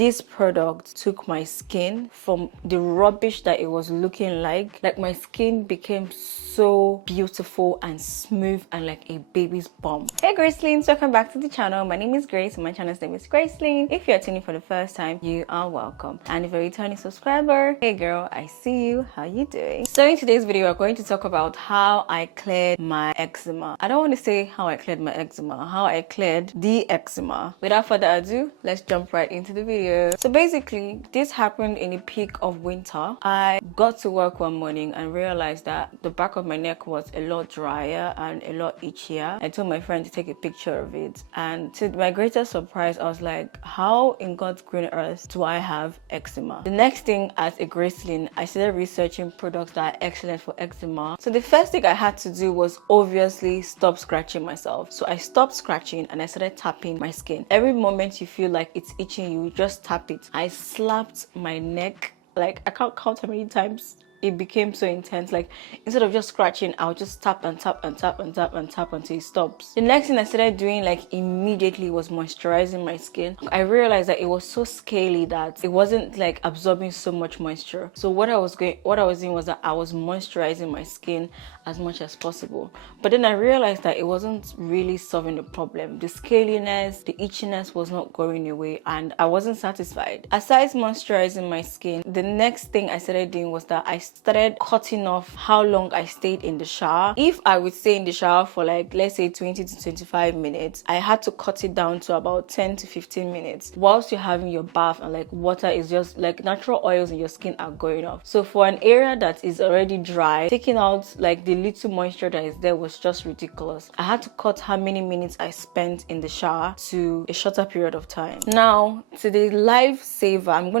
this product took my skin from the rubbish that it was looking like my skin became so beautiful and smooth and like a baby's bum. Hey Gracelings, welcome back to the channel. My name is Grace and my channel's name is Gracelyn. If you're tuning for the first time, you are welcome. And if you're a returning subscriber, hey girl, I see you. How you doing? So in today's video, we're going to talk about how I cleared my eczema. I don't want to say how I cleared my eczema, how I cleared the eczema. Without further ado, let's jump right into the video. So basically, this happened in the peak of winter. I got to work one morning and realized that the back of my neck was a lot drier and a lot itchier. I told my friend to take a picture of it, and to my greatest surprise, I was like, how in God's green earth do I have eczema? The next thing, as a Gracelyn, I started researching products that are excellent for eczema. So the first thing I had to do was obviously stop scratching myself. So I stopped scratching and I started tapping my skin. Every moment you feel like it's itching you, just tap it. I slapped my neck, like I can't count how many times it became so intense. Like instead of just scratching, I'll just tap and tap and tap and tap and tap until it stops. The next thing I started doing like immediately was moisturizing my skin. I realized that it was so scaly that it wasn't like absorbing so much moisture. So what I was doing was that I was moisturizing my skin as much as possible. But then I realized that it wasn't really solving the problem. The scaliness, the itchiness was not going away and I wasn't satisfied. Aside moisturizing my skin, the next thing I started doing was that I started cutting off how long I stayed in the shower. If I would stay in the shower for like, let's say 20 to 25 minutes, I had to cut it down to about 10 to 15 minutes whilst you're having your bath and like water is just like natural oils in your skin are going off. So for an area that is already dry, taking out like the little moisture that is there was just ridiculous. I had to cut how many minutes I spent in the shower to a shorter period of time. Now to the lifesaver, I'm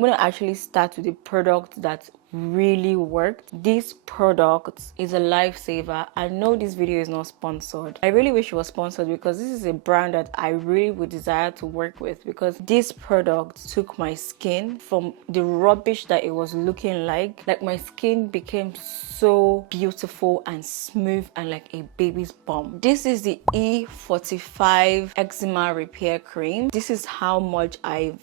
gonna actually start with the product that really worked. This product is a lifesaver. I know this video is not sponsored. I really wish it was sponsored because this is a brand that I really would desire to work with, because this product took my skin from the rubbish that it was looking like my skin became so beautiful and smooth and like a baby's bum. This is the E45 eczema repair cream. This is how much I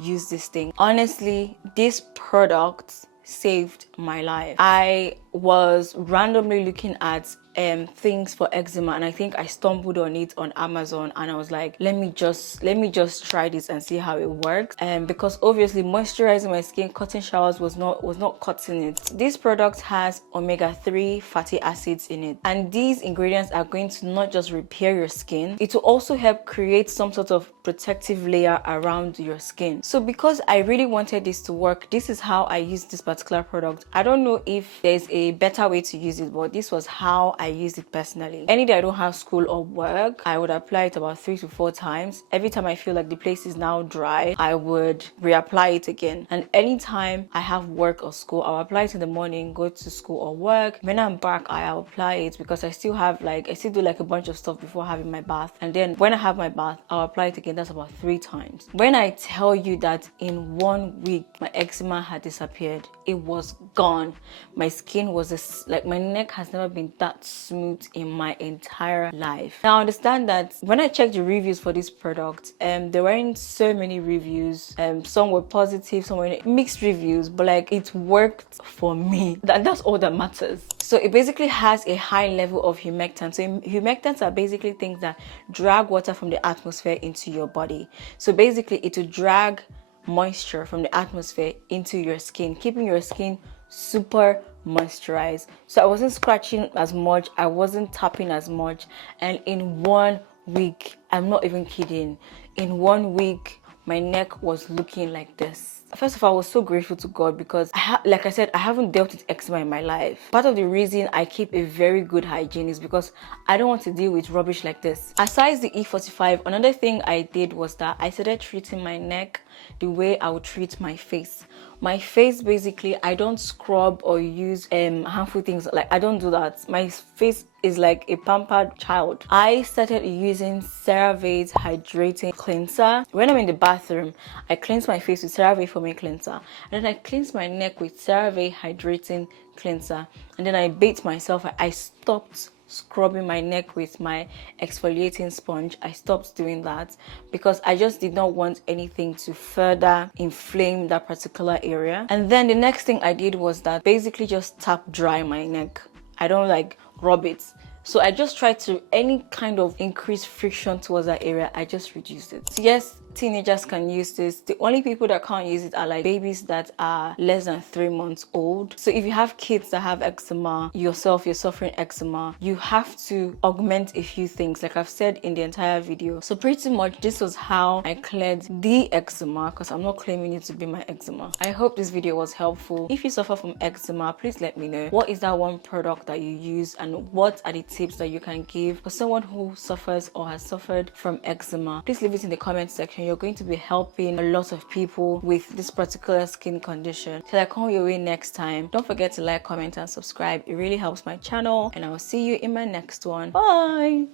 use this thing. Honestly, this product saved my life. I was randomly looking at things for eczema and I think I stumbled on it on Amazon and I was like, let me just try this and see how it works. And because obviously moisturizing my skin, cutting showers was not cutting it. This product has omega-3 fatty acids in it, and these ingredients are going to not just repair your skin, it will also help create some sort of protective layer around your skin. So because I really wanted this to work, this is how I use this particular product. I don't know if there's a better way to use it, but this was how I used it personally. Any day I don't have school or work, I would apply it about 3 to 4 times. Every time I feel like the place is now dry, I would reapply it again. And anytime I have work or school, I'll apply it in the morning, go to school or work. When I'm back, I'll apply it because I still do like a bunch of stuff before having my bath. And then when I have my bath, I'll apply it again. That's about 3 times. When I tell you that in 1 week, my eczema had disappeared, it was gone. My skin was like my neck has never been that smooth in my entire life. Now I understand that when I checked the reviews for this product, there weren't so many reviews. Some were positive, some were mixed reviews, but like it worked for me. That's all that matters. So it basically has a high level of humectants. So humectants are basically things that drag water from the atmosphere into your body. So basically it will drag moisture from the atmosphere into your skin, keeping your skin super moisturized. So I wasn't scratching as much, I wasn't tapping as much, and in 1 week, I'm not even kidding, in 1 week my neck was looking like this. First of all, I was so grateful to God because like I said, I haven't dealt with eczema in my life. Part of the reason I keep a very good hygiene is because I don't want to deal with rubbish like this. Aside the E45, another thing I did was that I started treating my neck the way I would treat my face. My face, basically, I don't scrub or use harmful things. Like, I don't do that. My face is like a pampered child. I started using CeraVe's hydrating cleanser. When I'm in the bathroom, I cleanse my face with CeraVe foaming cleanser, and then I cleanse my neck with CeraVe hydrating cleanser, and then I bathe myself. I stopped scrubbing my neck with my exfoliating sponge. I stopped doing that because I just did not want anything to further inflame that particular area. And then the next thing I did was that basically just tap dry my neck. I don't like rub it. So I just tried to, any kind of increased friction towards that area, I just reduced it. So yes, teenagers can use this. The only people that can't use it are like babies that are less than 3 months old. So if you have kids that have eczema, yourself, you're suffering eczema, you have to augment a few things, like I've said in the entire video. So pretty much this was how I cleared the eczema, because I'm not claiming it to be my eczema. I hope this video was helpful. If you suffer from eczema, please let me know. What is that one product that you use, and what are the tips that you can give for someone who suffers or has suffered from eczema? Please leave it in the comment section. You're going to be helping a lot of people with this particular skin condition. Till I come your way next time, don't forget to like, comment and subscribe. It really helps my channel, and I will see you in my next one. Bye.